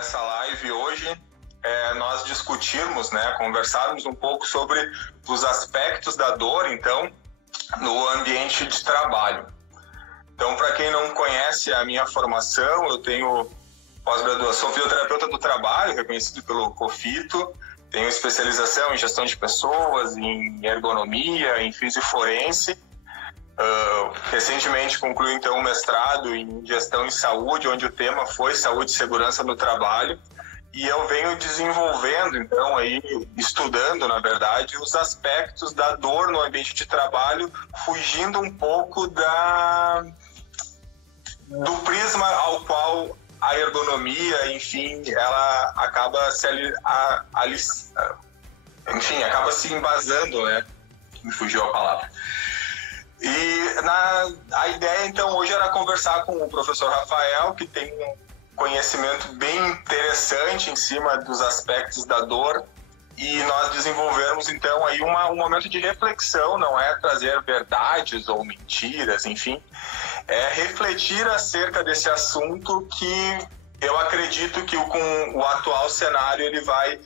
dessa live hoje é nós discutirmos, né, conversarmos um pouco sobre os aspectos da dor, então, no ambiente de trabalho. Então, para quem não conhece a minha formação, eu tenho pós-graduação fisioterapeuta do trabalho, reconhecido pelo COFITO, tenho especialização em gestão de pessoas, em ergonomia, em fisioforense. Recentemente concluí então um mestrado em gestão em saúde, onde o tema foi saúde e segurança no trabalho, e eu venho desenvolvendo então aí, estudando na verdade, os aspectos da dor no ambiente de trabalho, fugindo um pouco do prisma ao qual a ergonomia, enfim, ela acaba acaba se embasando, né? Me fugiu a palavra. E a ideia, então, hoje era conversar com o professor Rafael, que tem um conhecimento bem interessante em cima dos aspectos da dor, e nós desenvolvermos, então, aí um momento de reflexão, não é trazer verdades ou mentiras, enfim, é refletir acerca desse assunto que eu acredito que com o atual cenário ele vai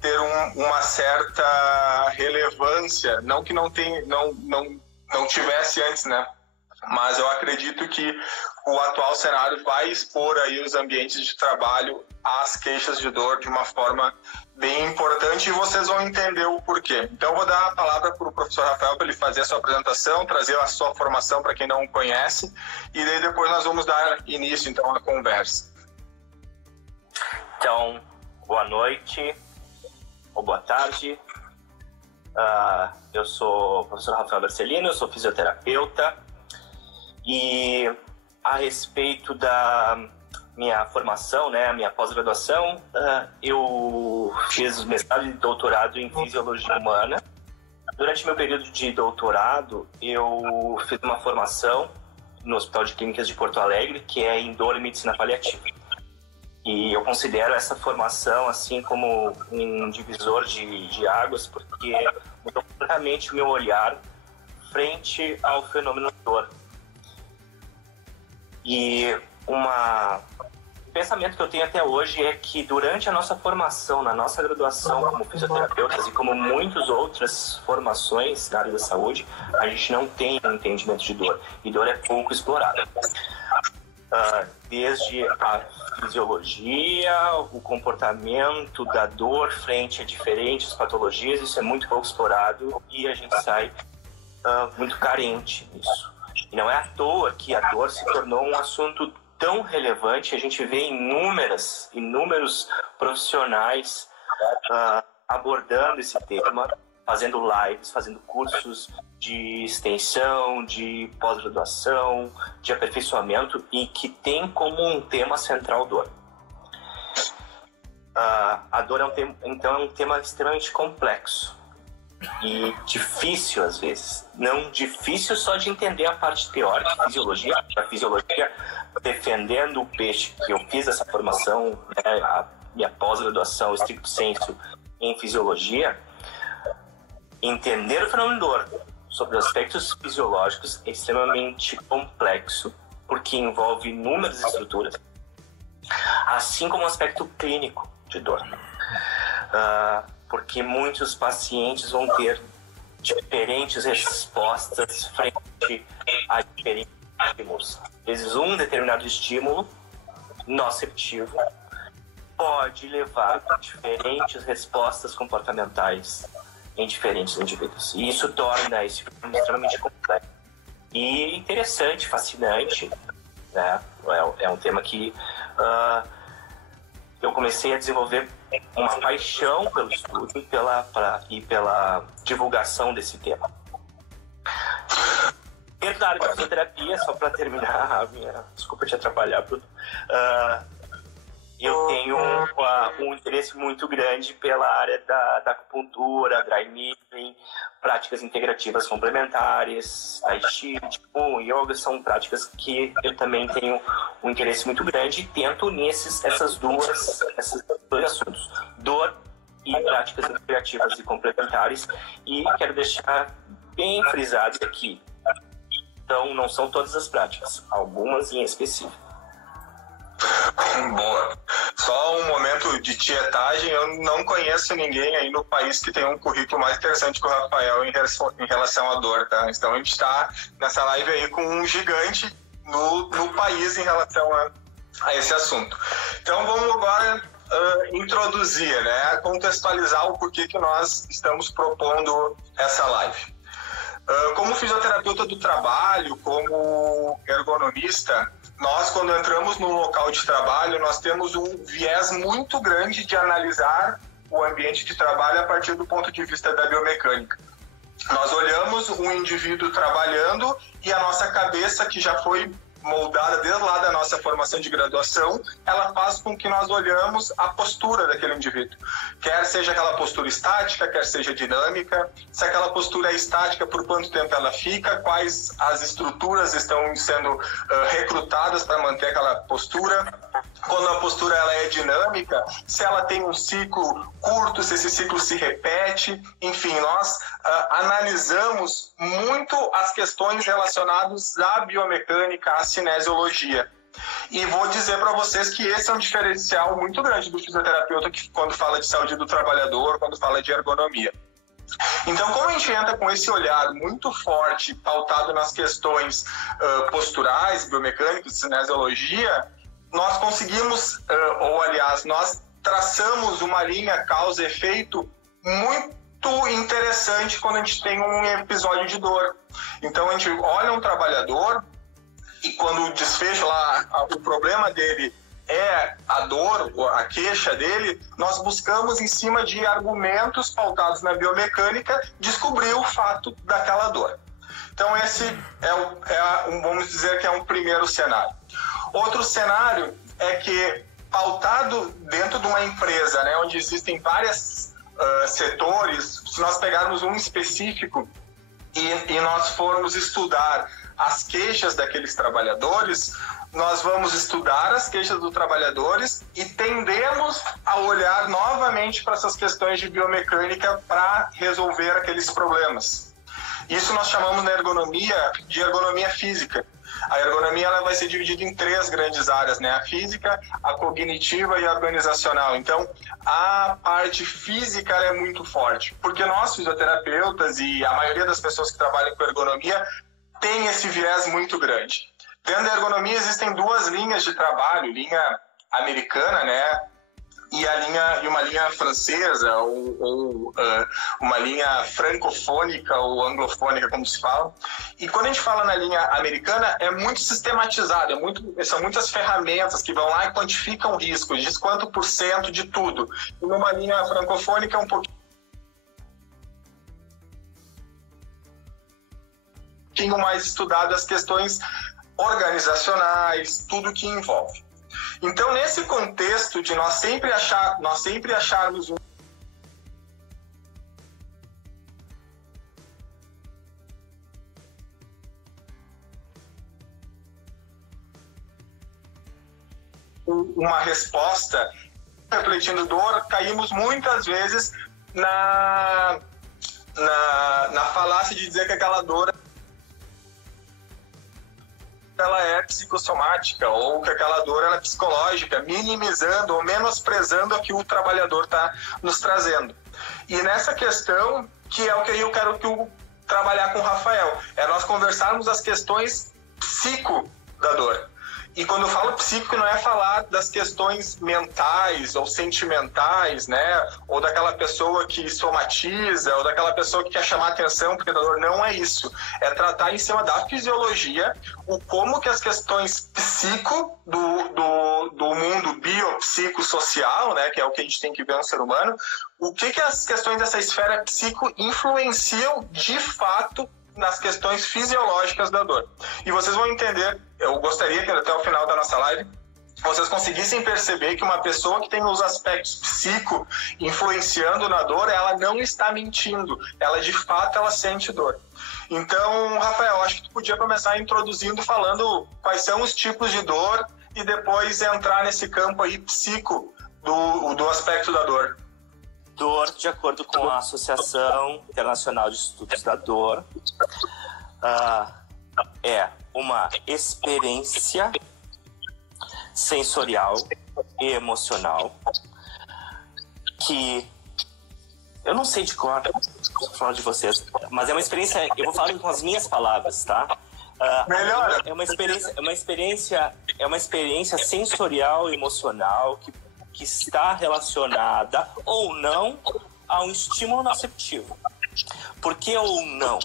ter uma certa relevância, não que não tivesse antes, né? Mas eu acredito que o atual cenário vai expor aí os ambientes de trabalho às queixas de dor de uma forma bem importante e vocês vão entender o porquê. Então eu vou dar a palavra para o professor Rafael para ele fazer a sua apresentação, trazer a sua formação para quem não o conhece, e daí depois nós vamos dar início então à conversa. Então, boa noite ou boa tarde. Eu sou o professor Rafael Bercellino, eu sou fisioterapeuta, e a respeito da minha formação, né, a minha pós-graduação, eu fiz mestrado e doutorado em fisiologia humana. Durante meu período de doutorado, eu fiz uma formação no Hospital de Clínicas de Porto Alegre, que é em dor e medicina paliativa. E eu considero essa formação assim como um divisor de águas, porque mudou completamente o meu olhar frente ao fenômeno dor. E o pensamento que eu tenho até hoje é que durante a nossa formação, na nossa graduação como fisioterapeutas e como muitas outras formações na área da saúde, a gente não tem um entendimento de dor, e dor é pouco explorada. Desde a fisiologia, o comportamento da dor frente a diferentes patologias, isso é muito pouco explorado e a gente sai muito carente nisso. E não é à toa que a dor se tornou um assunto tão relevante. A gente vê inúmeros profissionais abordando esse tema, fazendo lives, fazendo cursos de extensão, de pós-graduação, de aperfeiçoamento, e que tem como um tema central dor. A dor é um tema extremamente complexo e difícil às vezes. Não difícil só de entender a parte teórica, a fisiologia, defendendo o peixe, que eu fiz essa formação, né, a minha pós-graduação, stricto sensu, em fisiologia. Entender o fenômeno dor sobre os aspectos fisiológicos é extremamente complexo, porque envolve inúmeras estruturas, assim como o aspecto clínico de dor. Porque muitos pacientes vão ter diferentes respostas frente a diferentes estímulos. Às vezes um determinado estímulo noceptivo pode levar a diferentes respostas comportamentais em diferentes indivíduos. E isso torna esse fenômeno extremamente complexo e interessante, fascinante, né? É um tema que eu comecei a desenvolver uma paixão pelo estudo e pela divulgação desse tema. Dentro da área da fisioterapia, só para terminar, desculpa te atrapalhar, Bruno, eu tenho um interesse muito grande pela área da acupuntura, dry needling, práticas integrativas complementares, tai chi, yoga, são práticas que eu também tenho um interesse muito grande e tento unir esses dois assuntos, dor e práticas integrativas e complementares, e quero deixar bem frisado aqui, então não são todas as práticas, algumas em específico. Boa. Só um de tietagem, eu não conheço ninguém aí no país que tenha um currículo mais interessante que o Rafael em relação à dor, tá? Então a gente está nessa live aí com um gigante no país em relação a esse assunto. Então vamos agora introduzir, né? Contextualizar o porquê que nós estamos propondo essa live. Como fisioterapeuta do trabalho, como ergonomista, nós, quando entramos no local de trabalho, nós temos um viés muito grande de analisar o ambiente de trabalho a partir do ponto de vista da biomecânica. Nós olhamos um indivíduo trabalhando e a nossa cabeça, que já foi moldada desde lá da nossa formação de graduação, ela faz com que nós olhamos a postura daquele indivíduo. Quer seja aquela postura estática, quer seja dinâmica, se aquela postura é estática, por quanto tempo ela fica, quais as estruturas estão sendo recrutadas para manter aquela postura. Quando a postura ela é dinâmica, se ela tem um ciclo curto, se esse ciclo se repete, enfim, nós analisamos muito as questões relacionadas à biomecânica, à cinesiologia. E vou dizer para vocês que esse é um diferencial muito grande do fisioterapeuta quando fala de saúde do trabalhador, quando fala de ergonomia. Então, como a gente entra com esse olhar muito forte, pautado nas questões posturais, biomecânicas, cinesiologia, nós conseguimos, ou aliás, nós traçamos uma linha causa-efeito muito interessante quando a gente tem um episódio de dor. Então a gente olha um trabalhador e quando o desfecho lá, o problema dele é a dor, a queixa dele, nós buscamos em cima de argumentos pautados na biomecânica descobrir o fato daquela dor. Então esse vamos dizer que é um primeiro cenário. Outro cenário é que, pautado dentro de uma empresa, né, onde existem vários setores, se nós pegarmos um específico e nós formos estudar as queixas daqueles trabalhadores, nós vamos estudar as queixas dos trabalhadores e tendemos a olhar novamente para essas questões de biomecânica para resolver aqueles problemas. Isso nós chamamos na ergonomia de ergonomia física. A ergonomia ela vai ser dividida em 3 grandes áreas, né? A física, a cognitiva e a organizacional. Então, a parte física ela é muito forte, porque nós, fisioterapeutas e a maioria das pessoas que trabalham com ergonomia tem esse viés muito grande. Dentro da ergonomia existem 2 linhas de trabalho, linha americana, né? E uma linha francesa, ou uma linha francofônica ou anglofônica, como se fala. E quando a gente fala na linha americana, é muito sistematizado, são muitas ferramentas que vão lá e quantificam riscos, diz quanto % de tudo. E numa linha francofônica é um pouquinho mais estudado as questões organizacionais, tudo que envolve. Então, nesse contexto de nós sempre acharmos uma resposta refletindo dor, caímos muitas vezes na falácia de dizer que aquela dor ela é psicossomática ou que aquela dor ela é psicológica, minimizando ou menosprezando o que o trabalhador está nos trazendo. E nessa questão, que é o que eu quero trabalhar com o Rafael, é nós conversarmos as questões psico da dor. E quando eu falo psíquico, não é falar das questões mentais ou sentimentais, né? Ou daquela pessoa que somatiza, ou daquela pessoa que quer chamar atenção porque a dor. Não é isso. É tratar em cima da fisiologia, como que as questões psico do mundo biopsicossocial, né? Que é o que a gente tem que ver no ser humano, o que as questões dessa esfera psico influenciam de fato nas questões fisiológicas da dor. E vocês vão entender, eu gostaria que até o final da nossa live vocês conseguissem perceber que uma pessoa que tem os aspectos psico influenciando na dor, ela não está mentindo, ela de fato ela sente dor. Então, Rafael, acho que tu podia começar introduzindo, falando quais são os tipos de dor e depois entrar nesse campo aí psico do aspecto da dor. Dor, de acordo com a Associação Internacional de Estudos da Dor, é uma experiência sensorial e emocional que eu não sei de cor, vou falar de vocês, mas é uma experiência, eu vou falar com as minhas palavras, tá? Melhor. É uma experiência sensorial e emocional que está relacionada ou não a um estímulo nociceptivo. Por que ou não?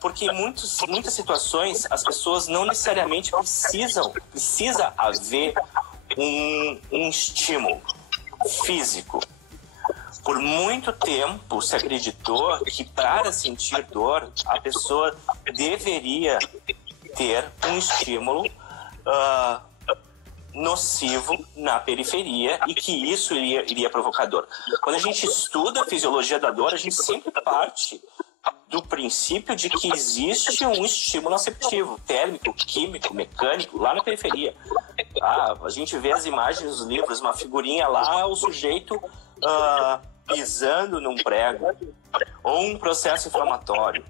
Porque em muitas situações as pessoas não necessariamente precisa haver um estímulo físico. Por muito tempo se acreditou que para sentir dor a pessoa deveria ter um estímulo nocivo na periferia e que isso iria provocar dor. Quando a gente estuda a fisiologia da dor, a gente sempre parte do princípio de que existe um estímulo nociceptivo, térmico, químico, mecânico, lá na periferia. A gente vê as imagens dos livros, uma figurinha lá, o sujeito pisando num prego, ou um processo inflamatório.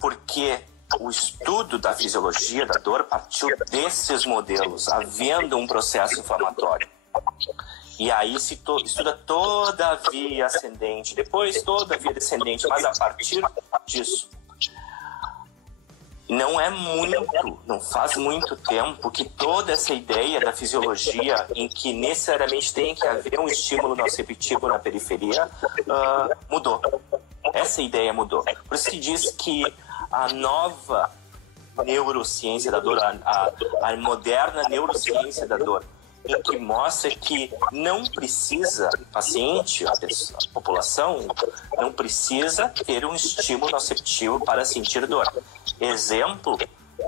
Porque o estudo da fisiologia da dor partiu desses modelos, havendo um processo inflamatório. E aí se estuda toda a via ascendente, depois toda a via descendente, mas a partir disso. Não faz muito tempo que toda essa ideia da fisiologia em que necessariamente tem que haver um estímulo nociceptivo na periferia mudou. Essa ideia mudou. Por isso se diz que a nova neurociência da dor, a moderna neurociência da dor, em que mostra que não precisa, o paciente, a população, não precisa ter um estímulo nociceptivo para sentir dor. Exemplo,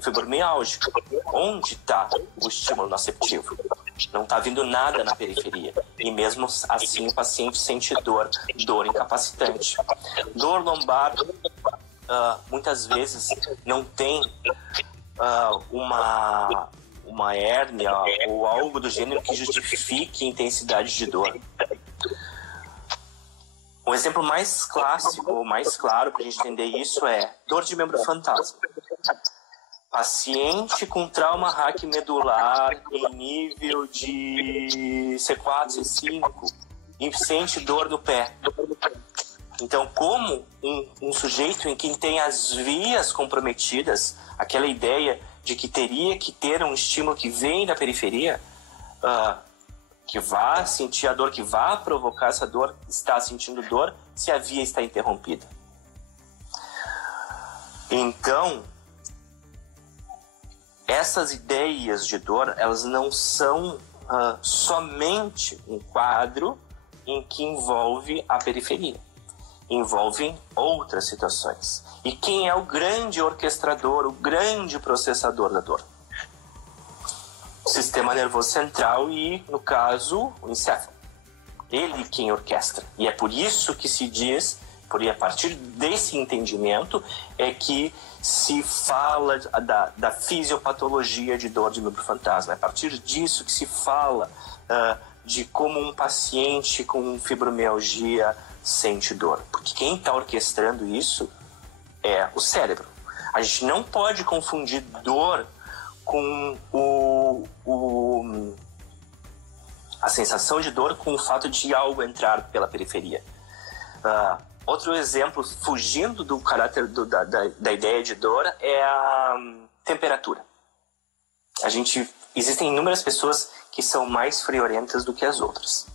fibromialgia. Onde está o estímulo nociceptivo? Não está vindo nada na periferia. E mesmo assim o paciente sente dor incapacitante. Dor lombar, muitas vezes não tem uma hérnia ou algo do gênero que justifique a intensidade de dor. Um exemplo mais clássico, mais claro para a gente entender isso é dor de membro fantasma. Paciente com trauma raquimedular em nível de C4, C5 e sente dor no pé. Então, como um sujeito em quem tem as vias comprometidas, aquela ideia de que teria que ter um estímulo que vem da periferia, que vá sentir a dor, que vá provocar essa dor, está sentindo dor, se a via está interrompida. Então, essas ideias de dor, elas não são somente um quadro em que envolve a periferia. Envolvem outras situações. E quem é o grande orquestrador, o grande processador da dor? O sistema nervoso central e, no caso, o encéfalo. Ele quem orquestra. E é por isso que se diz, a partir desse entendimento, é que se fala da fisiopatologia de dor de membro fantasma. É a partir disso que se fala de como um paciente com fibromialgia sente dor. Porque quem está orquestrando isso é o cérebro. A gente não pode confundir dor com a sensação de dor com o fato de algo entrar pela periferia. Outro exemplo, fugindo do caráter da ideia de dor, é a temperatura. Existem inúmeras pessoas que são mais friorentas do que as outras.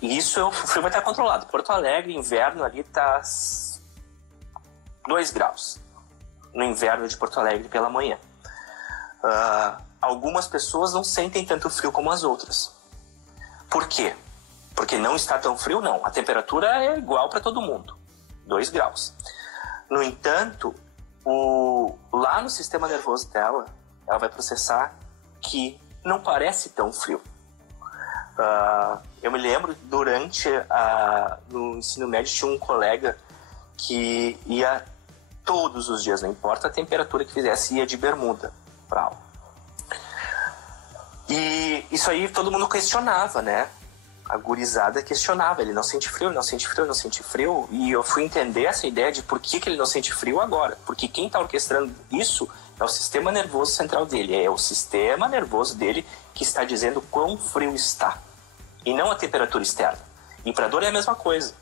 Isso o frio vai estar controlado. Porto Alegre, inverno ali está 2 graus. No inverno de Porto Alegre pela manhã. Algumas pessoas não sentem tanto frio como as outras. Por quê? Porque não está tão frio, não. A temperatura é igual para todo mundo. 2 graus. No entanto, lá no sistema nervoso dela, ela vai processar que não parece tão frio. Eu me lembro, no ensino médio, tinha um colega que ia todos os dias, não importa a temperatura que fizesse, ia de bermuda para aula. E isso aí todo mundo questionava, né? A gurizada questionava, ele não sente frio, não sente frio, não sente frio. E eu fui entender essa ideia de por que ele não sente frio agora. Porque quem está orquestrando isso é o sistema nervoso central dele. É o sistema nervoso dele que está dizendo quão frio está. e não a temperatura externa. E para dor é a mesma coisa.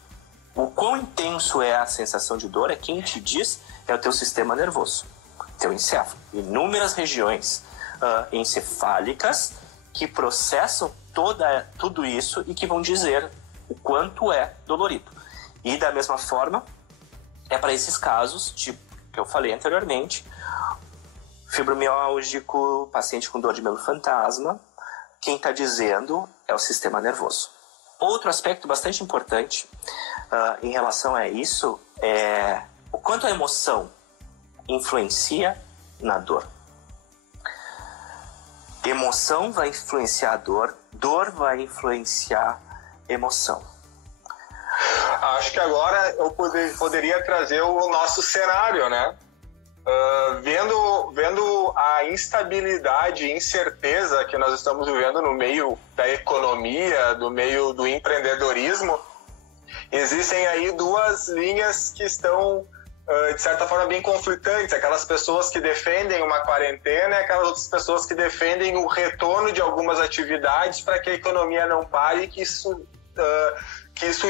O quão intenso é a sensação de dor é quem te diz é o teu sistema nervoso, teu encéfalo. Inúmeras regiões encefálicas que processam tudo isso e que vão dizer o quanto é dolorido. E da mesma forma, é para esses casos, tipo que eu falei anteriormente, fibromialgico, paciente com dor de membro fantasma, quem está dizendo é o sistema nervoso. Outro aspecto bastante importante em relação a isso é o quanto a emoção influencia na dor. Emoção vai influenciar a dor vai influenciar emoção. Acho que agora eu poderia trazer o nosso cenário, né? Vendo a instabilidade e incerteza que nós estamos vivendo no meio da economia, no meio do empreendedorismo, existem aí duas linhas que estão, de certa forma, bem conflitantes. Aquelas pessoas que defendem uma quarentena e aquelas outras pessoas que defendem o retorno de algumas atividades para que a economia não pare e que isso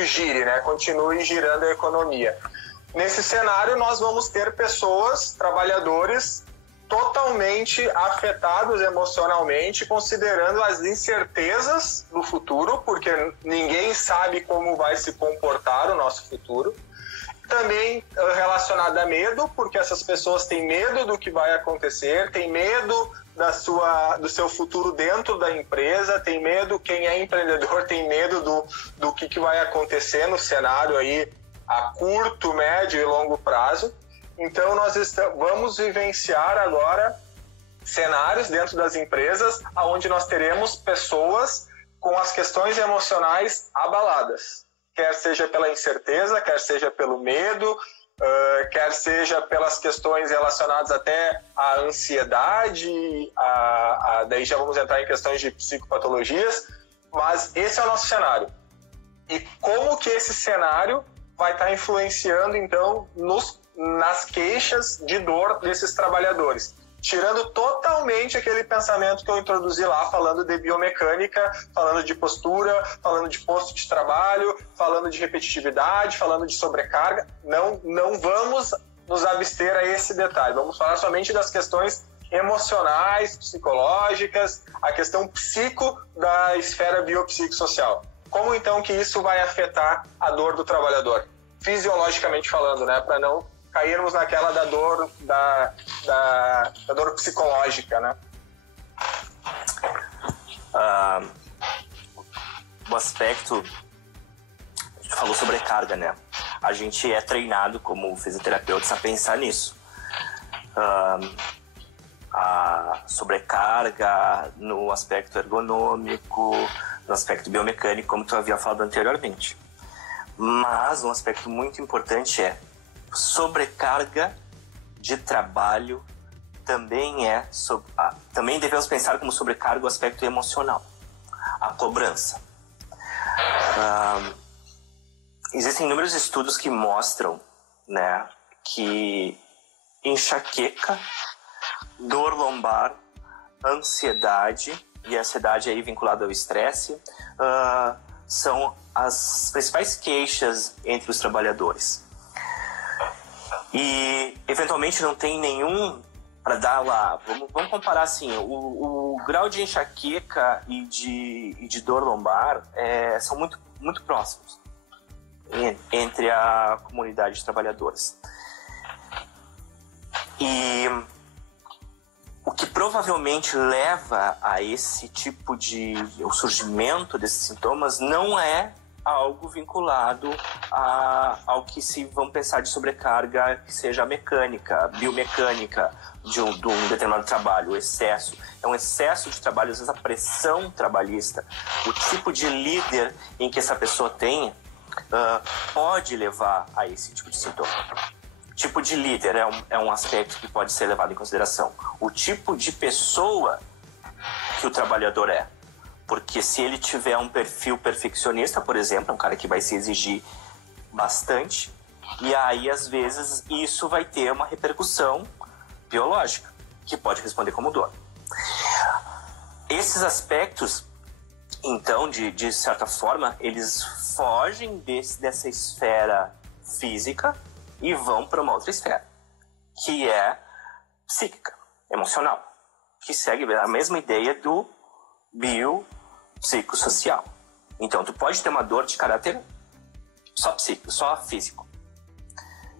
gire, né? Continue girando a economia. Nesse cenário, nós vamos ter pessoas, trabalhadores, totalmente afetados emocionalmente, considerando as incertezas do futuro, porque ninguém sabe como vai se comportar o nosso futuro. Também relacionado a medo, porque essas pessoas têm medo do que vai acontecer, têm medo do seu futuro dentro da empresa, tem medo, quem é empreendedor tem medo do que vai acontecer no cenário aí a curto, médio e longo prazo. Então nós vamos vivenciar agora cenários dentro das empresas onde nós teremos pessoas com as questões emocionais abaladas, quer seja pela incerteza, quer seja pelo medo, quer seja pelas questões relacionadas até à ansiedade, daí já vamos entrar em questões de psicopatologias, mas esse é o nosso cenário. E como que esse cenário vai estar influenciando, então, nas queixas de dor desses trabalhadores? Tirando totalmente aquele pensamento que eu introduzi lá, falando de biomecânica, falando de postura, falando de posto de trabalho, falando de repetitividade, falando de sobrecarga. Não vamos nos abster a esse detalhe. Vamos falar somente das questões emocionais, psicológicas, a questão psico da esfera biopsicossocial. Como então que isso vai afetar a dor do trabalhador? Fisiologicamente falando, né? Para não cairmos naquela da dor da dor psicológica, né? O aspecto, a gente falou sobrecarga, né? A gente é treinado como fisioterapeutas a pensar nisso. A sobrecarga no aspecto ergonômico, no aspecto biomecânico, como tu havia falado anteriormente. Mas um aspecto muito importante é sobrecarga de trabalho também devemos pensar como sobrecarga o aspecto emocional, a cobrança. Existem inúmeros estudos que mostram, né, que enxaqueca, dor lombar, ansiedade, e a ansiedade aí vinculada ao estresse, são as principais queixas entre os trabalhadores. E, eventualmente, não tem nenhum para dar lá. Vamos comparar assim, o grau de enxaqueca e de dor lombar são muito, muito próximos entre a comunidade de trabalhadores. E o que provavelmente leva a esse tipo o surgimento desses sintomas não é algo vinculado ao que se vão pensar de sobrecarga, que seja mecânica, biomecânica de um determinado trabalho, o excesso. É um excesso de trabalho, às vezes a pressão trabalhista, o tipo de líder em que essa pessoa tem, pode levar a esse tipo de sintoma. O tipo de líder é um aspecto que pode ser levado em consideração. O tipo de pessoa que o trabalhador é. Porque se ele tiver um perfil perfeccionista, por exemplo, é um cara que vai se exigir bastante, e aí, às vezes, isso vai ter uma repercussão biológica, que pode responder como dor. Esses aspectos Então, de certa forma, eles fogem dessa esfera física e vão para uma outra esfera, que é psíquica, emocional, que segue a mesma ideia do biopsicossocial. Então, tu pode ter uma dor de caráter só psíquico, só físico.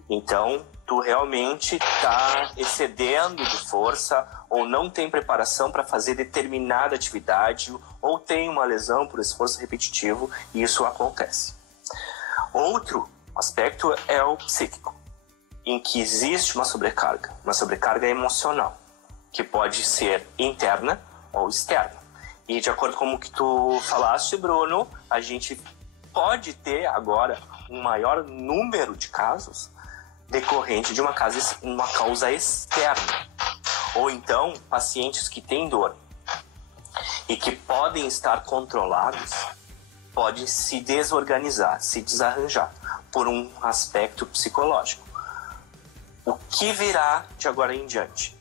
Então, tu realmente está excedendo de força ou não tem preparação para fazer determinada atividade ou tem uma lesão por esforço repetitivo e isso acontece. Outro aspecto é o psíquico, em que existe uma sobrecarga emocional, que pode ser interna ou externa. E de acordo com o que tu falaste, Bruno, a gente pode ter agora um maior número de casos decorrente de uma causa externa. Ou então, pacientes que têm dor e que podem estar controlados podem se desorganizar, se desarranjar por um aspecto psicológico. O que virá de agora em diante?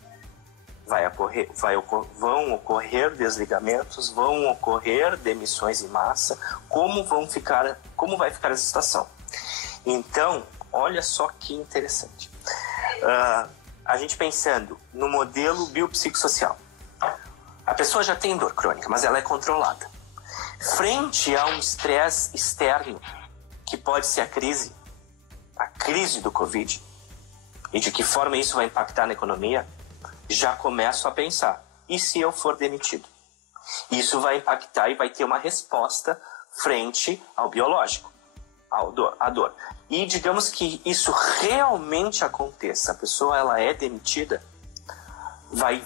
Vão ocorrer desligamentos, vão ocorrer demissões em massa. Como vai ficar essa situação? Então, olha só que interessante. A gente pensando no modelo biopsicossocial. A pessoa já tem dor crônica, mas ela é controlada. Frente a um estresse externo, que pode ser a crise do Covid, e de que forma isso vai impactar na economia, já começo a pensar, e se eu for demitido? Isso vai impactar e vai ter uma resposta frente ao biológico, à dor. E digamos que isso realmente aconteça, a pessoa ela é demitida, vai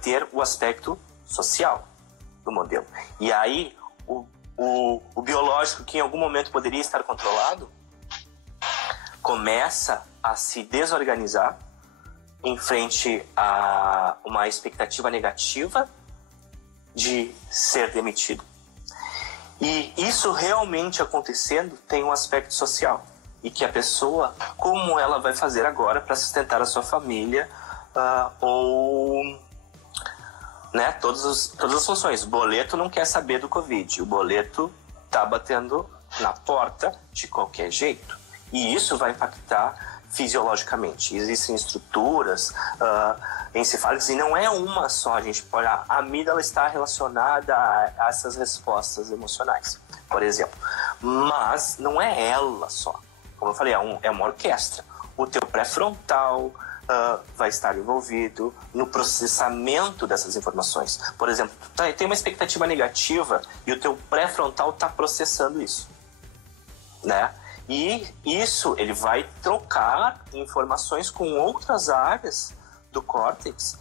ter o aspecto social do modelo. E aí, o biológico, que em algum momento poderia estar controlado, começa a se desorganizar em frente a uma expectativa negativa de ser demitido. E isso realmente acontecendo tem um aspecto social. E que a pessoa, como ela vai fazer agora para sustentar a sua família, né, todas as funções. O boleto não quer saber do Covid. O boleto está batendo na porta de qualquer jeito. E isso vai impactar fisiologicamente. Existem estruturas encefálicas, e não é uma só. A gente pode, a amígdala está relacionada a essas respostas emocionais, por exemplo. Mas não é ela só. Como eu falei, é uma orquestra. O teu pré-frontal vai estar envolvido no processamento dessas informações. Por exemplo, tu tem uma expectativa negativa e o teu pré-frontal está processando isso, né? E isso ele vai trocar informações com outras áreas do córtex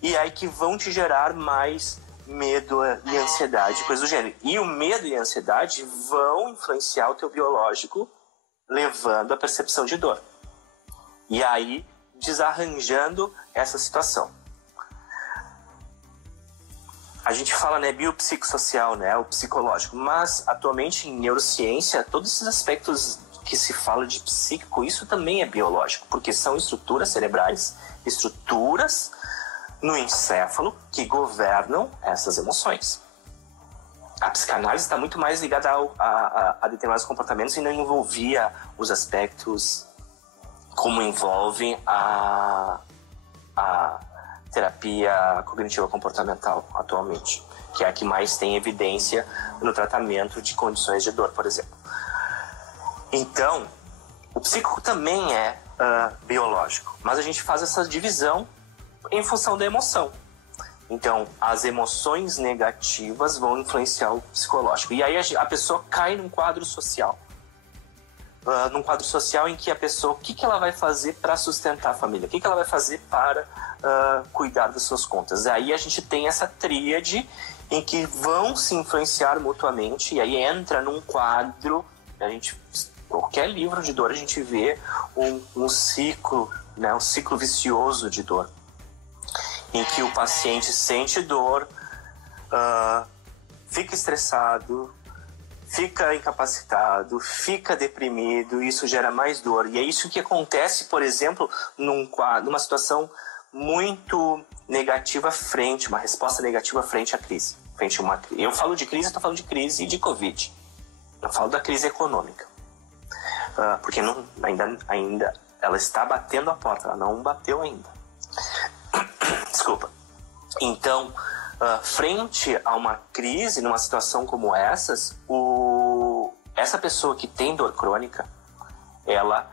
e aí que vão te gerar mais medo e ansiedade, coisa do gênero. E o medo e a ansiedade vão influenciar o teu biológico, levando à percepção de dor. E aí, desarranjando essa situação. A gente fala, né, biopsicossocial, né, o psicológico, mas atualmente em neurociência, todos esses aspectos que se fala de psíquico, isso também é biológico, porque são estruturas cerebrais, estruturas no encéfalo que governam essas emoções. A psicanálise está muito mais ligada a determinados comportamentos e não envolvia os aspectos como envolve a terapia cognitiva comportamental atualmente, que é a que mais tem evidência no tratamento de condições de dor, por exemplo. Então, o psíquico também é biológico, mas a gente faz essa divisão em função da emoção. Então, as emoções negativas vão influenciar o psicológico. E aí a pessoa cai num quadro social. Num quadro social em que a pessoa, o que ela vai fazer para sustentar a família? O que ela vai fazer para cuidar das suas contas? Aí a gente tem essa tríade em que vão se influenciar mutuamente, e aí entra num quadro, qualquer livro de dor a gente vê um ciclo, né, um ciclo vicioso de dor, em que o paciente sente dor, fica estressado, fica incapacitado, fica deprimido, isso gera mais dor. E é isso que acontece, por exemplo, numa situação muito negativa uma resposta negativa frente à crise. frente a uma... Eu falo de crise, estou falando de crise de Covid. Eu falo da crise econômica. Porque ainda ela está batendo a porta, ela não bateu ainda. Desculpa. Então, frente a uma crise, numa situação como essas, essa pessoa que tem dor crônica, ela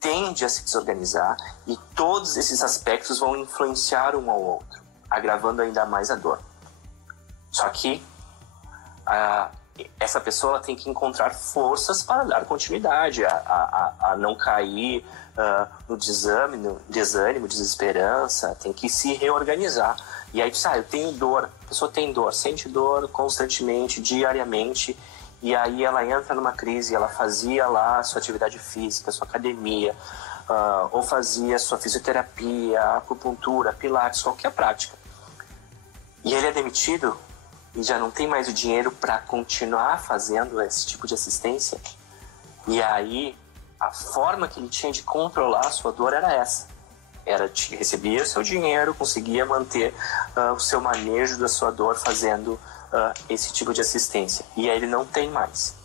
tende a se desorganizar e todos esses aspectos vão influenciar um ao outro, agravando ainda mais a dor. Só que essa pessoa ela tem que encontrar forças para dar continuidade, a não cair no desânimo, desesperança, tem que se reorganizar. E aí, eu tenho dor, a pessoa tem dor, sente dor constantemente, diariamente, e aí ela entra numa crise, ela fazia lá a sua atividade física, a sua academia, ou fazia a sua fisioterapia, acupuntura, pilates, qualquer prática. E ele é demitido e já não tem mais o dinheiro para continuar fazendo esse tipo de assistência. E aí, a forma que ele tinha de controlar a sua dor era essa. Recebia o seu dinheiro, conseguia manter o seu manejo da sua dor fazendo esse tipo de assistência. E aí ele não tem mais.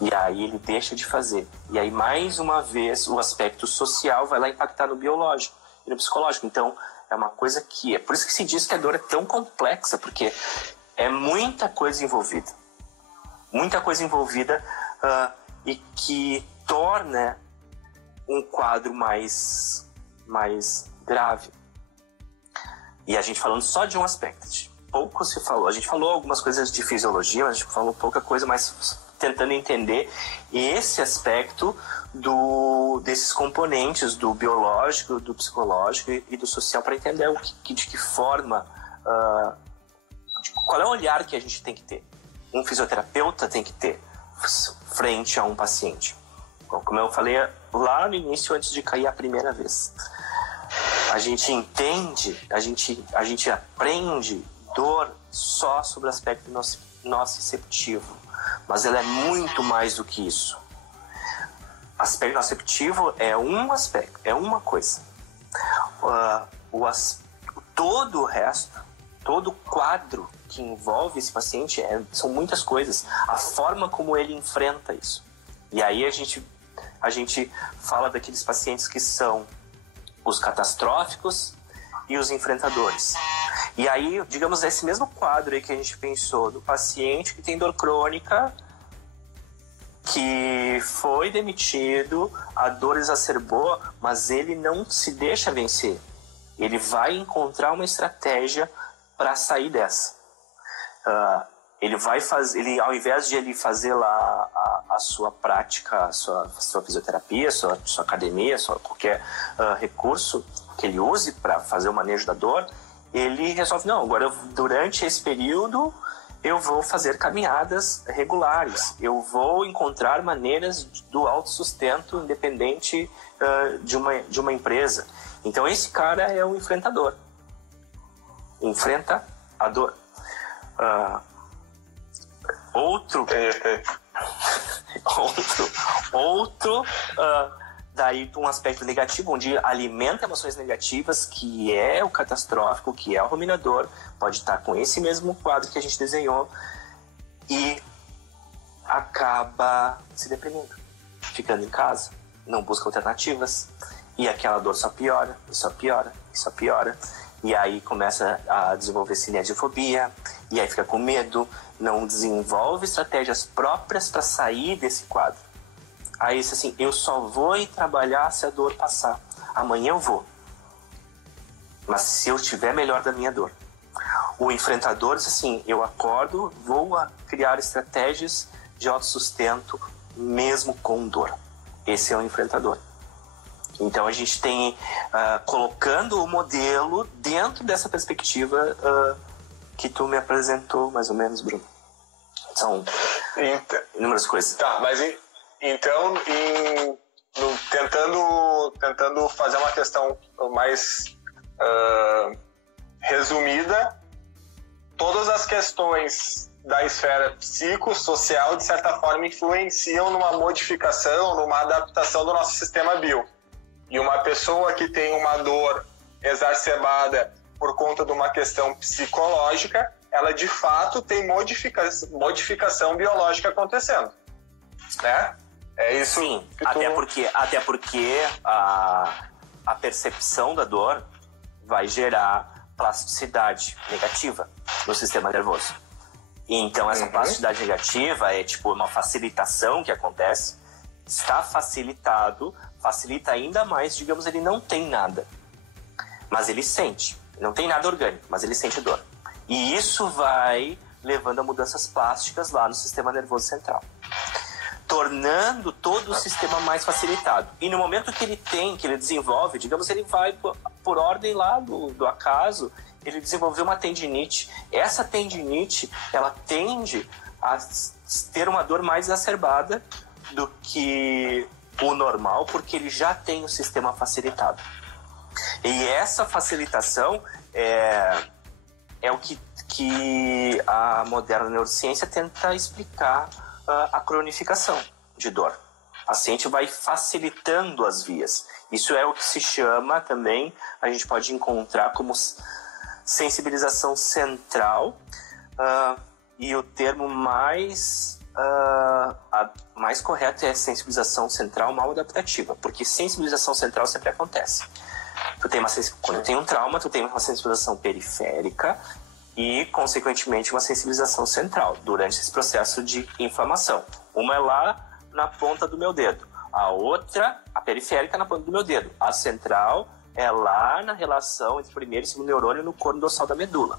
E aí ele deixa de fazer. E aí, mais uma vez, o aspecto social vai lá impactar no biológico e no psicológico. Então, é uma coisa que... É por isso que se diz que a dor é tão complexa, porque é muita coisa envolvida. Muita coisa envolvida e que torna um quadro mais grave. E a gente falando só de um aspecto. Pouco se falou. A gente falou algumas coisas de fisiologia, mas a gente falou pouca coisa, mas tentando entender esse aspecto desses componentes do biológico, do psicológico e do social, para entender de que forma... qual é o olhar que a gente tem que ter? Um fisioterapeuta tem que ter frente a um paciente. Como eu falei lá no início, antes de cair a primeira vez. A gente entende, a gente aprende dor só sobre o aspecto nociceptivo. Mas ela é muito mais do que isso. Aspecto nociceptivo é um aspecto, é uma coisa. Todo o resto, todo o quadro que envolve esse paciente são muitas coisas. A forma como ele enfrenta isso. E aí a gente fala daqueles pacientes que são os catastróficos e os enfrentadores. E aí, digamos, esse mesmo quadro aí que a gente pensou do paciente que tem dor crônica, que foi demitido, a dor exacerbou, mas ele não se deixa vencer. Ele vai encontrar uma estratégia para sair dessa. Ele, ao invés de ele fazer lá a sua prática, a sua fisioterapia, a sua academia, qualquer recurso que ele use para fazer o manejo da dor, ele resolve, não, agora durante esse período eu vou fazer caminhadas regulares, eu vou encontrar maneiras do autossustento independente de uma empresa. Então esse cara é um enfrentador. Enfrenta a dor. Daí um aspecto negativo, onde alimenta emoções negativas, que é o catastrófico, que é o ruminador, pode estar com esse mesmo quadro que a gente desenhou e acaba se deprimindo, ficando em casa, não busca alternativas, e aquela dor só piora, só piora, só piora. E aí começa a desenvolver cinesiofobia, e aí fica com medo, não desenvolve estratégias próprias para sair desse quadro. Aí isso assim, eu só vou ir trabalhar se a dor passar. Amanhã eu vou. Mas se eu estiver melhor da minha dor. O enfrentador diz assim, eu acordo, vou criar estratégias de autossustento mesmo com dor. Esse é o enfrentador. Então a gente tem, colocando o modelo dentro dessa perspectiva que tu me apresentou, mais ou menos, Bruno. São inúmeras coisas. Tá, mas então, tentando fazer uma questão mais resumida, todas as questões da esfera psicossocial, de certa forma, influenciam numa modificação, numa adaptação do nosso sistema bio. E uma pessoa que tem uma dor exacerbada por conta de uma questão psicológica, ela de fato tem modificação biológica acontecendo, né? É isso. Sim, até porque a percepção da dor vai gerar plasticidade negativa no sistema nervoso. Então, essa plasticidade negativa é tipo uma facilitação que acontece. Está facilitado, facilita ainda mais, digamos, ele não tem nada, mas ele sente. Não tem nada orgânico, mas ele sente dor. E isso vai levando a mudanças plásticas lá no sistema nervoso central, tornando todo o sistema mais facilitado. E no momento que ele desenvolve, digamos, ele vai por ordem lá do acaso, ele desenvolveu uma tendinite. Essa tendinite, ela tende a ter uma dor mais exacerbada do que o normal, porque ele já tem o sistema facilitado. E essa facilitação é o que a moderna neurociência tenta explicar a cronificação de dor. O paciente vai facilitando as vias. Isso é o que se chama também, a gente pode encontrar como sensibilização central, e o termo mais correto é sensibilização central mal adaptativa, porque sensibilização central sempre acontece. Quando tem um trauma, tu tem uma sensibilização periférica e, consequentemente, uma sensibilização central durante esse processo de inflamação. Uma é lá na ponta do meu dedo, a outra, a periférica, na ponta do meu dedo. A central é lá na relação entre o primeiro e o segundo neurônio no corno dorsal da medula.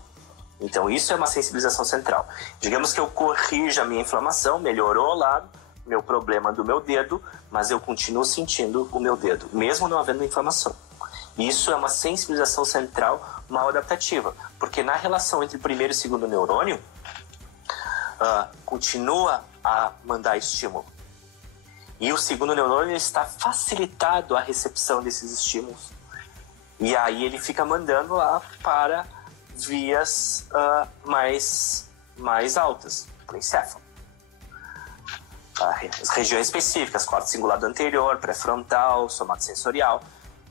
Então, isso é uma sensibilização central. Digamos que eu corrijo a minha inflamação, melhorou lá meu problema do meu dedo, mas eu continuo sentindo o meu dedo, mesmo não havendo inflamação. Isso é uma sensibilização central mal adaptativa, porque na relação entre o primeiro e o segundo neurônio, continua a mandar estímulo. E o segundo neurônio está facilitado a recepção desses estímulos. E aí ele fica mandando lá para vias mais altas, para o encéfalo. As regiões específicas, córtex cingulado anterior, pré-frontal, somatosensorial.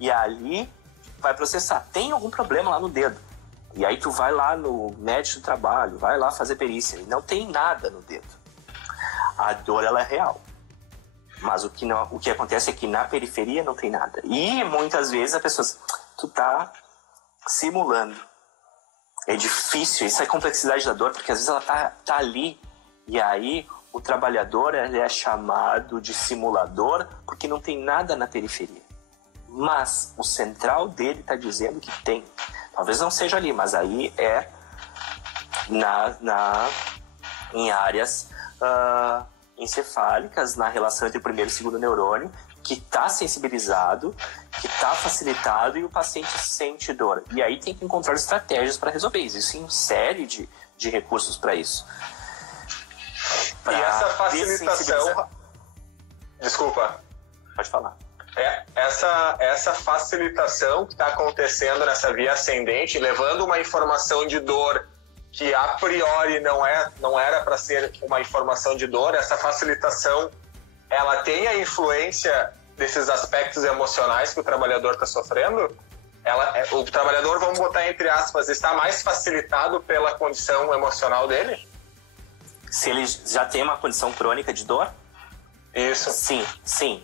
E ali vai processar. Tem algum problema lá no dedo. E aí tu vai lá no médico do trabalho, vai lá fazer perícia. E não tem nada no dedo. A dor, ela é real. Mas o que acontece é que na periferia não tem nada. E muitas vezes a pessoa... Tu tá simulando. É difícil. Isso é a complexidade da dor, porque às vezes ela tá ali. E aí o trabalhador ele é chamado de simulador porque não tem nada na periferia. Mas o central dele está dizendo que tem. Talvez não seja ali, mas aí é em áreas encefálicas, na relação entre o primeiro e o segundo neurônio, que está sensibilizado, que está facilitado e o paciente sente dor. E aí tem que encontrar estratégias para resolver isso. Existe uma série de recursos para isso. E essa facilitação... Desculpa. Pode falar. Essa facilitação que está acontecendo nessa via ascendente, levando uma informação de dor que a priori não era para ser uma informação de dor, essa facilitação, ela tem a influência desses aspectos emocionais que o trabalhador está sofrendo? O trabalhador, vamos botar entre aspas, está mais facilitado pela condição emocional dele? Se ele já tem uma condição crônica de dor? Isso. Sim.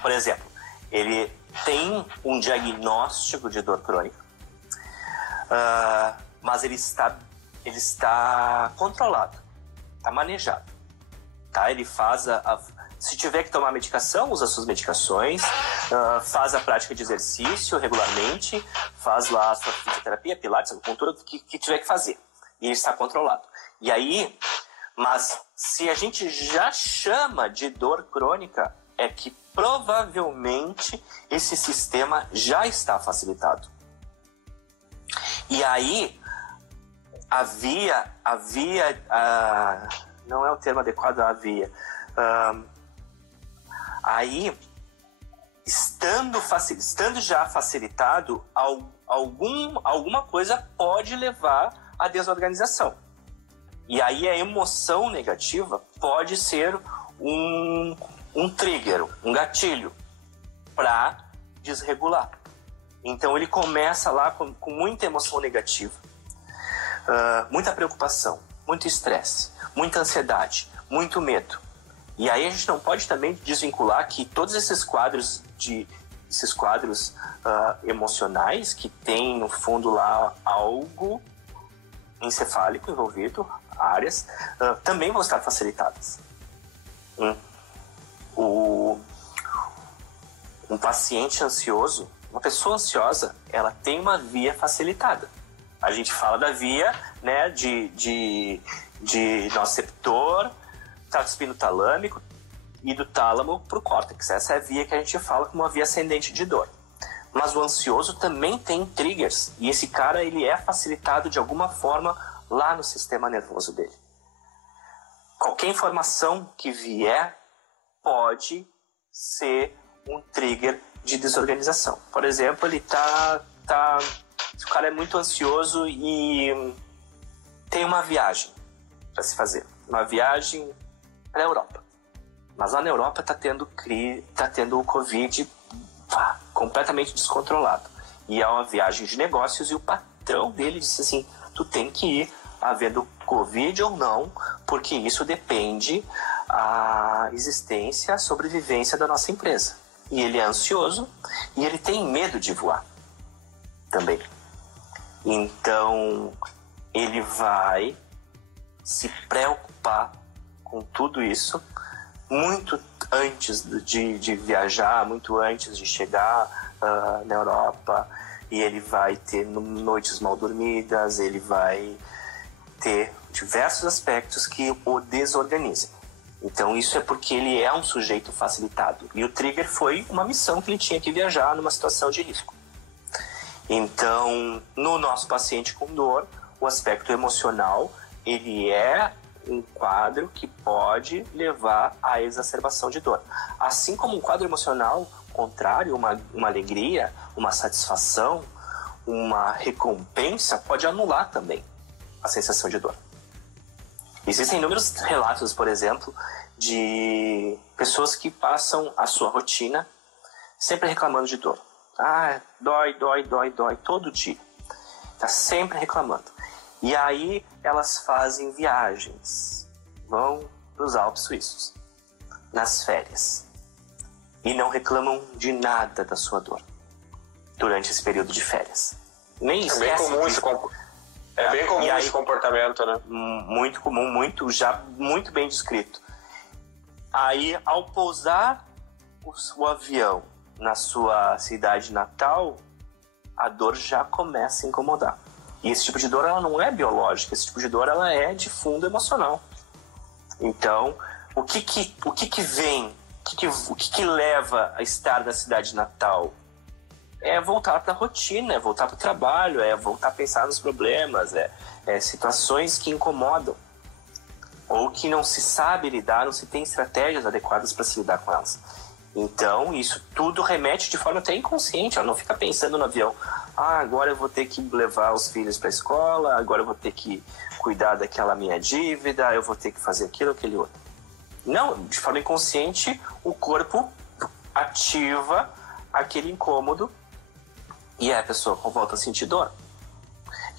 Por exemplo, ele tem um diagnóstico de dor crônica, mas ele está controlado, está manejado. Tá? Ele faz se tiver que tomar medicação, usa suas medicações, faz a prática de exercício regularmente, faz lá a sua fisioterapia, pilates, acupuntura, o que tiver que fazer. E ele está controlado. E aí, mas se a gente já chama de dor crônica, é que provavelmente esse sistema já está facilitado. E aí, não é o termo adequado, aí, estando já facilitado, alguma coisa pode levar à desorganização. E aí a emoção negativa pode ser um trigger, um gatilho para desregular. Então ele começa lá com muita emoção negativa. muita preocupação, muito estresse, muita ansiedade, muito medo. E aí a gente não pode também desvincular que todos esses quadros emocionais que tem no fundo lá algo encefálico envolvido, áreas, também vão estar facilitadas. Um paciente ansioso, uma pessoa ansiosa, ela tem uma via facilitada. A gente fala da via, né, de nociceptor, trato espinotalâmico e do tálamo para o córtex. Essa é a via que a gente fala como uma via ascendente de dor. Mas o ansioso também tem triggers, e esse cara ele é facilitado de alguma forma lá no sistema nervoso dele. Qualquer informação que vier pode ser um trigger de desorganização. Por exemplo, ele se o cara é muito ansioso e tem uma viagem para se fazer, uma viagem para a Europa. Mas lá na Europa está tendo o Covid completamente descontrolado. E é uma viagem de negócios e o patrão dele disse assim, tu tem que ir havendo Covid ou não, porque isso depende a existência, a sobrevivência da nossa empresa. E ele é ansioso e ele tem medo de voar também. Então, ele vai se preocupar com tudo isso muito antes de viajar, muito antes de chegar na Europa, e ele vai ter noites mal dormidas, ele vai ter diversos aspectos que o desorganizam. Então isso é porque ele é um sujeito facilitado, e o trigger foi uma missão que ele tinha que viajar numa situação de risco. Então, no nosso paciente com dor, o aspecto emocional, ele é um quadro que pode levar à exacerbação de dor. Assim como um quadro emocional contrário, uma alegria, uma satisfação, uma recompensa, pode anular também a sensação de dor. Existem inúmeros relatos, por exemplo, de pessoas que passam a sua rotina sempre reclamando de dor. Dói, todo dia. Está sempre reclamando. E aí elas fazem viagens, vão para os Alpes Suíços, nas férias, e não reclamam de nada da sua dor durante esse período de férias. Nem é bem comum bem comum esse comportamento, né? Muito comum, muito bem descrito. Aí, ao pousar o avião na sua cidade natal, a dor já começa a incomodar. E esse tipo de dor ela não é biológica, esse tipo de dor ela é de fundo emocional. Então, o que vem, o que leva a estar na cidade natal? É voltar para a rotina, é voltar para o trabalho, é voltar a pensar nos problemas, é situações que incomodam ou que não se sabe lidar, não se tem estratégias adequadas para se lidar com elas. Então, isso tudo remete de forma até inconsciente. Ela não fica pensando no avião, agora eu vou ter que levar os filhos para a escola, agora eu vou ter que cuidar daquela minha dívida, eu vou ter que fazer aquilo, aquele outro. Não, de forma inconsciente, o corpo ativa aquele incômodo e a pessoa volta a sentir dor.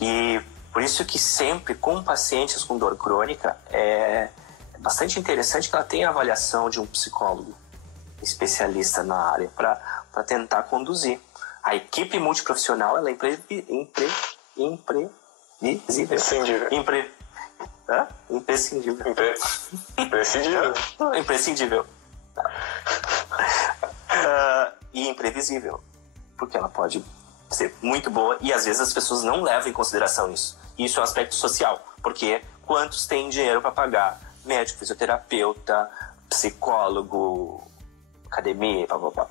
E por isso que sempre, com pacientes com dor crônica, é bastante interessante que ela tenha a avaliação de um psicólogo especialista na área para tentar conduzir. A equipe multiprofissional ela é imprescindível. Imprescindível. E imprevisível. Porque ela pode ser muito boa e às vezes as pessoas não levam em consideração isso. Isso é um aspecto social. Porque quantos têm dinheiro para pagar médico, fisioterapeuta, psicólogo, academia, blá.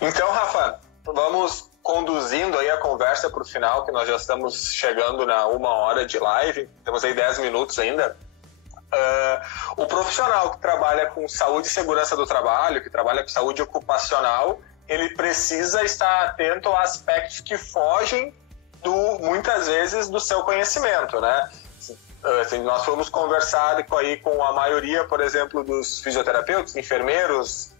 Então, Rafa, vamos conduzindo aí a conversa para o final, que nós já estamos chegando na 1 hora de live, temos aí 10 minutos ainda. O profissional que trabalha com saúde e segurança do trabalho, que trabalha com saúde ocupacional, ele precisa estar atento a aspectos que fogem, muitas vezes, do seu conhecimento, né? Nós fomos conversar aí com a maioria, por exemplo, dos fisioterapeutas, enfermeiros,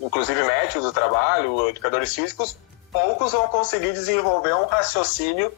inclusive médicos do trabalho, educadores físicos. Poucos vão conseguir desenvolver um raciocínio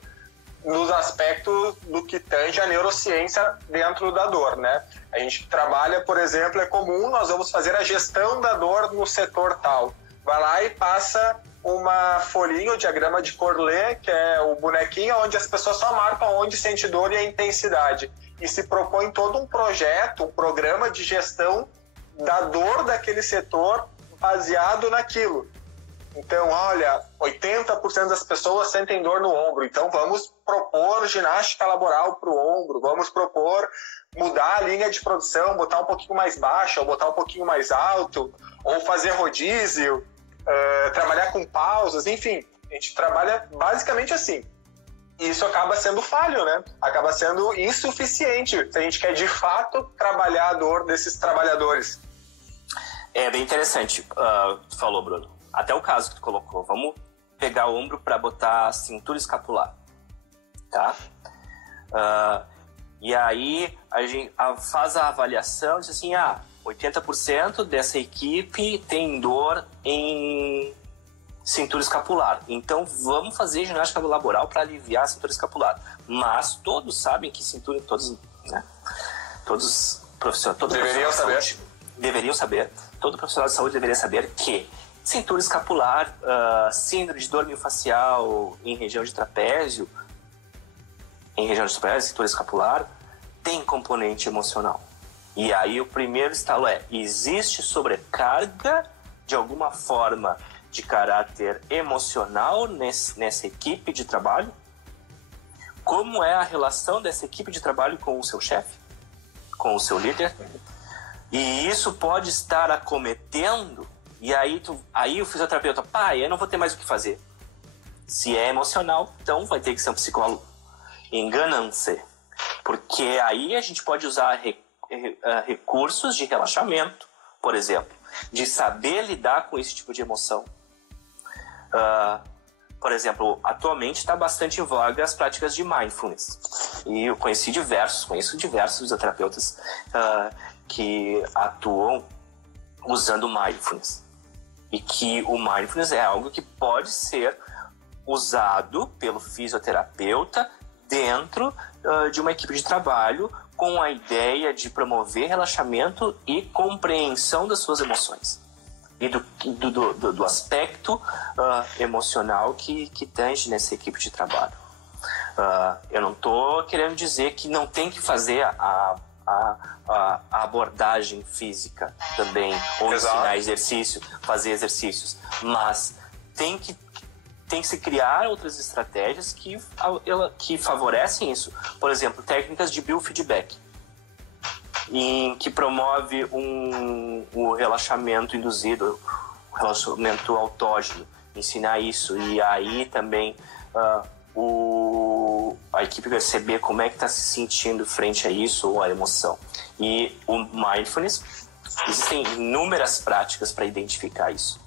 nos aspectos do que tange a neurociência dentro da dor, né? A gente trabalha, por exemplo, é comum, nós vamos fazer a gestão da dor no setor tal. Vai lá e passa uma folhinha, o diagrama de Corley, que é o bonequinho onde as pessoas só marcam onde sente dor e a intensidade. E se propõe todo um projeto, um programa de gestão da dor daquele setor baseado naquilo. Então, olha, 80% das pessoas sentem dor no ombro, então vamos propor ginástica laboral para o ombro, vamos propor mudar a linha de produção, botar um pouquinho mais baixa, ou botar um pouquinho mais alto, ou fazer rodízio, trabalhar com pausas, enfim, a gente trabalha basicamente assim. E isso acaba sendo falho, né? Acaba sendo insuficiente se a gente quer de fato trabalhar a dor desses trabalhadores. É bem interessante, tu falou, Bruno. Até o caso que tu colocou. Vamos pegar o ombro para botar a cintura escapular, tá? E aí a gente faz a avaliação e diz assim, 80% dessa equipe tem dor em cintura escapular. Então vamos fazer ginástica laboral para aliviar a cintura escapular. Mas todos sabem que cintura, todos profissionais, deveriam saber, todo profissional de saúde deveria saber que cintura escapular, síndrome de dor miofascial em região de trapézio, cintura escapular, tem componente emocional. E aí o primeiro estalo existe sobrecarga de alguma forma de caráter emocional nessa equipe de trabalho? Como é a relação dessa equipe de trabalho com o seu chefe? Com o seu líder? E isso pode estar acometendo. E aí o fisioterapeuta, eu não vou ter mais o que fazer. Se é emocional, então vai ter que ser um psicólogo. Enganam-se. Porque aí a gente pode usar recursos de relaxamento, por exemplo, de saber lidar com esse tipo de emoção. Por exemplo, atualmente está bastante em voga as práticas de mindfulness. E eu conheço diversos fisioterapeutas que atuam usando mindfulness. E que o mindfulness é algo que pode ser usado pelo fisioterapeuta dentro de uma equipe de trabalho com a ideia de promover relaxamento e compreensão das suas emoções. E do aspecto emocional que tange nessa equipe de trabalho. Eu não estou querendo dizer que não tem que fazer a abordagem física também, ou ensinar exercício, fazer exercícios, mas tem que se criar outras estratégias que favorecem isso. Por exemplo, técnicas de biofeedback, em que promove o relaxamento induzido, o relaxamento autógeno, ensinar isso, e aí também a equipe perceber como é que está se sentindo frente a isso ou a emoção. E o mindfulness, existem inúmeras práticas para identificar isso.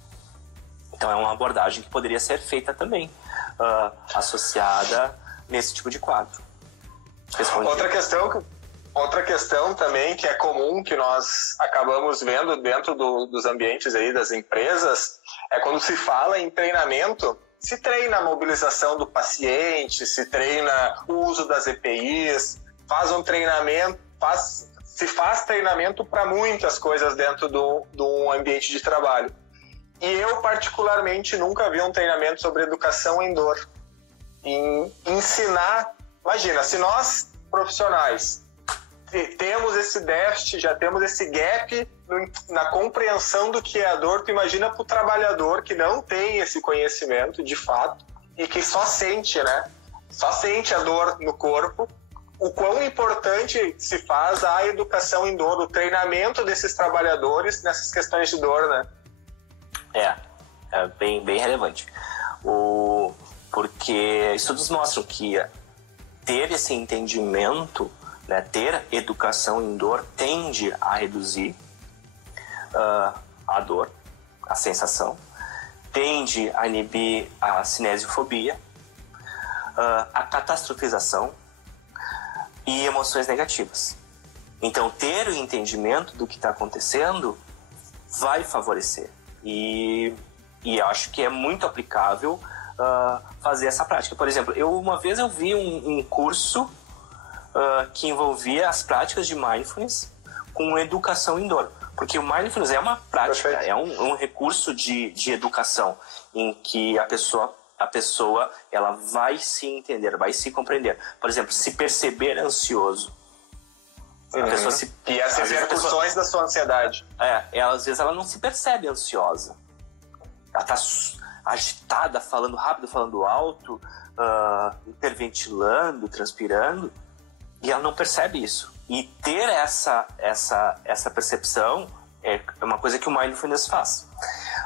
Então é uma abordagem que poderia ser feita também, associada nesse tipo de quadro. Outra questão também que é comum, que nós acabamos vendo dentro dos ambientes aí das empresas, é quando se fala em treinamento, se treina a mobilização do paciente, se treina o uso das EPIs, se faz treinamento para muitas coisas dentro do ambiente de trabalho. E eu, particularmente, nunca vi um treinamento sobre educação em dor. Em ensinar, imagina, se nós, profissionais, temos esse déficit, já temos esse gap na compreensão do que é a dor, tu imagina para o trabalhador que não tem esse conhecimento, de fato, e que só sente, né? Só sente a dor no corpo, o quão importante se faz a educação em dor, o treinamento desses trabalhadores nessas questões de dor, né? É bem, bem relevante. Porque estudos mostram que ter esse entendimento, né, ter educação em dor, tende a reduzir a dor, a sensação, tende a inibir a cinesiofobia, a catastrofização e emoções negativas. Então, ter o entendimento do que está acontecendo vai favorecer. E acho que é muito aplicável fazer essa prática. Por exemplo, uma vez eu vi um curso que envolvia as práticas de mindfulness com educação em dor. Porque o mindfulness é uma prática, é um recurso de educação em que a pessoa ela vai se entender, vai se compreender. Por exemplo, se perceber ansioso. A pessoa e as repercussões da sua ansiedade. Às vezes ela não se percebe ansiosa. Ela está agitada, falando rápido, falando alto, hiperventilando, transpirando, e ela não percebe isso. E ter essa percepção é uma coisa que o mindfulness faz.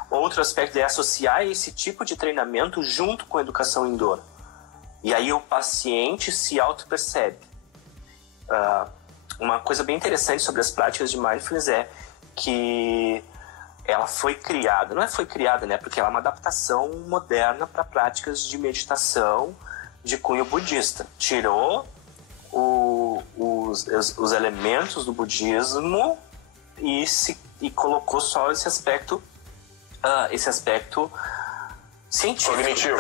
Outro aspecto é associar esse tipo de treinamento junto com a educação em dor. E aí o paciente se auto-percebe. Uma coisa bem interessante sobre as práticas de mindfulness é que ela foi criada, não é foi criada, né? Porque ela é uma adaptação moderna para práticas de meditação de cunho budista. Tirou os elementos do budismo e colocou só esse aspecto científico. Cognitivo.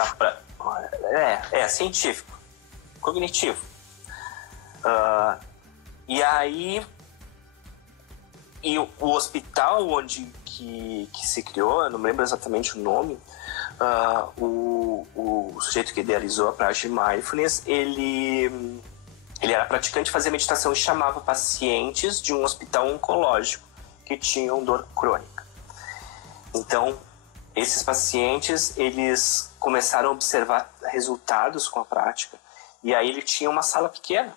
Científico. Cognitivo. E aí... E o hospital que se criou, eu não lembro exatamente o nome, o sujeito que idealizou a prática de mindfulness, ele era praticante, fazia meditação e chamava pacientes de um hospital oncológico que tinham dor crônica. Então, esses pacientes, eles começaram a observar resultados com a prática, e aí ele tinha uma sala pequena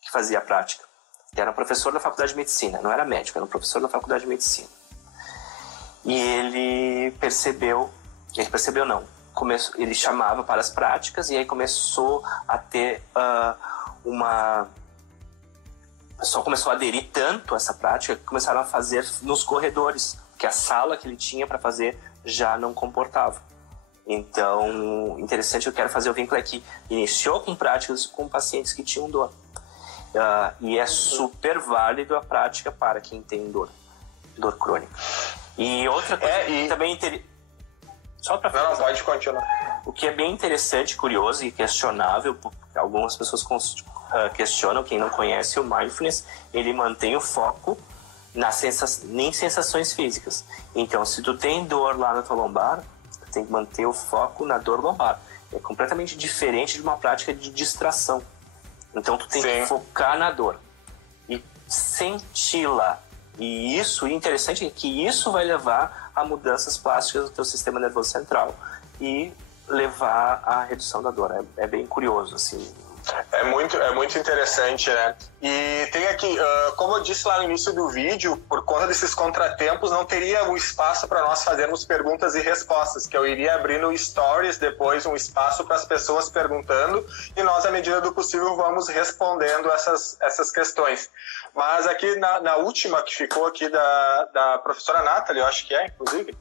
que fazia a prática. Ele era um professor da faculdade de medicina, não era médico, era um professor da faculdade de medicina. E ele ele chamava para as práticas, e aí começou a ter o pessoal começou a aderir tanto a essa prática que começaram a fazer nos corredores, porque a sala que ele tinha para fazer já não comportava. Então, interessante, eu quero fazer o vínculo que iniciou com práticas com pacientes que tinham dor. E é super válido a prática para quem tem dor crônica. E outra coisa também só para não, pode continuar. O que é bem interessante, curioso e questionável, porque algumas pessoas questionam, quem não conhece o mindfulness, ele mantém o foco em sensações físicas. Então, se tu tem dor lá na tua lombar, tu tem que manter o foco na dor lombar. É completamente diferente de uma prática de distração. Então tu tem que focar na dor e senti-la. E o interessante é que isso vai levar a mudanças plásticas do teu sistema nervoso central e levar à redução da dor. É bem curioso, assim. É muito interessante, né? E tem aqui, como eu disse lá no início do vídeo, por conta desses contratempos, não teria um espaço para nós fazermos perguntas e respostas, que eu iria abrir no Stories depois um espaço para as pessoas perguntando, e nós, à medida do possível, vamos respondendo essas questões. Mas aqui na última que ficou aqui da professora Nathalie, eu acho que inclusive,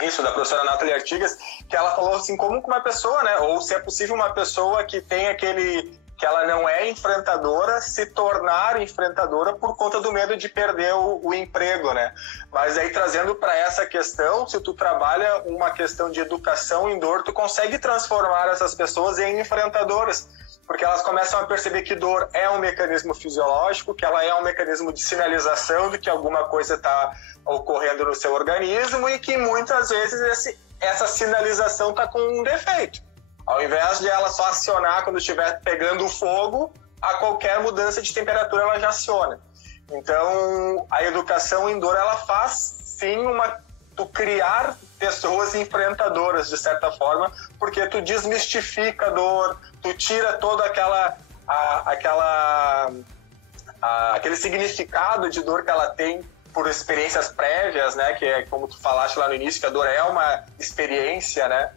isso, da professora Nathalie Artigas, que ela falou assim, como que uma pessoa, né, ou se é possível uma pessoa que tem que ela não é enfrentadora, se tornar enfrentadora por conta do medo de perder o emprego, né? Mas aí, trazendo para essa questão, se tu trabalha uma questão de educação em dor, tu consegue transformar essas pessoas em enfrentadoras, porque elas começam a perceber que dor é um mecanismo fisiológico, que ela é um mecanismo de sinalização de que alguma coisa está ocorrendo no seu organismo e que muitas vezes essa sinalização está com um defeito. Ao invés de ela só acionar quando estiver pegando fogo, a qualquer mudança de temperatura ela já aciona. Então, a educação em dor, ela faz sim tu criar pessoas enfrentadoras, de certa forma, porque tu desmistifica a dor, tu tira toda aquele significado de dor que ela tem por experiências prévias, né? Que é como tu falaste lá no início, que a dor é uma experiência, né?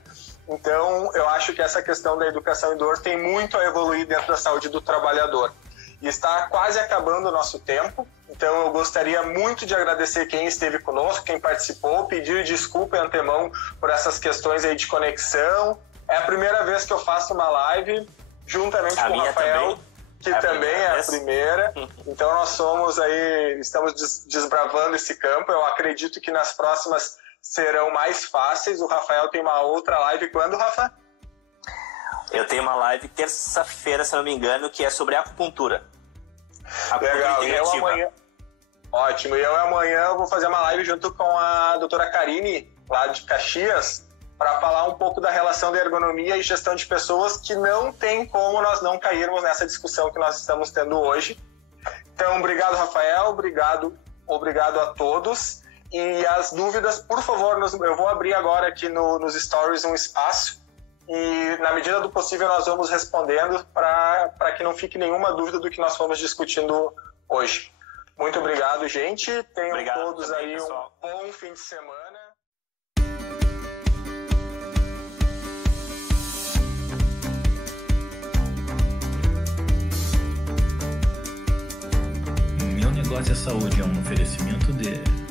Então, eu acho que essa questão da educação em dor tem muito a evoluir dentro da saúde do trabalhador. E está quase acabando o nosso tempo, então eu gostaria muito de agradecer quem esteve conosco, quem participou, pedir desculpa em antemão por essas questões aí de conexão. É a primeira vez que eu faço uma live, juntamente com o Rafael, que também é a primeira. Então nós estamos desbravando esse campo. Eu acredito que nas próximas serão mais fáceis. O Rafael tem uma outra live. Quando, Rafa? Eu tenho uma live terça-feira, se não me engano, que é sobre acupuntura. Legal, e eu amanhã... Ótimo, e eu amanhã vou fazer uma live junto com a doutora Karine, lá de Caxias, para falar um pouco da relação da ergonomia e gestão de pessoas, que não tem como nós não cairmos nessa discussão que nós estamos tendo hoje. Então, obrigado, Rafael, obrigado a todos. E as dúvidas, por favor, eu vou abrir agora aqui nos stories um espaço e, na medida do possível, nós vamos respondendo para que não fique nenhuma dúvida do que nós fomos discutindo hoje. Muito obrigado, gente. Tenham todos também, aí pessoal, um bom fim de semana. Meu Negócio é Saúde é um oferecimento de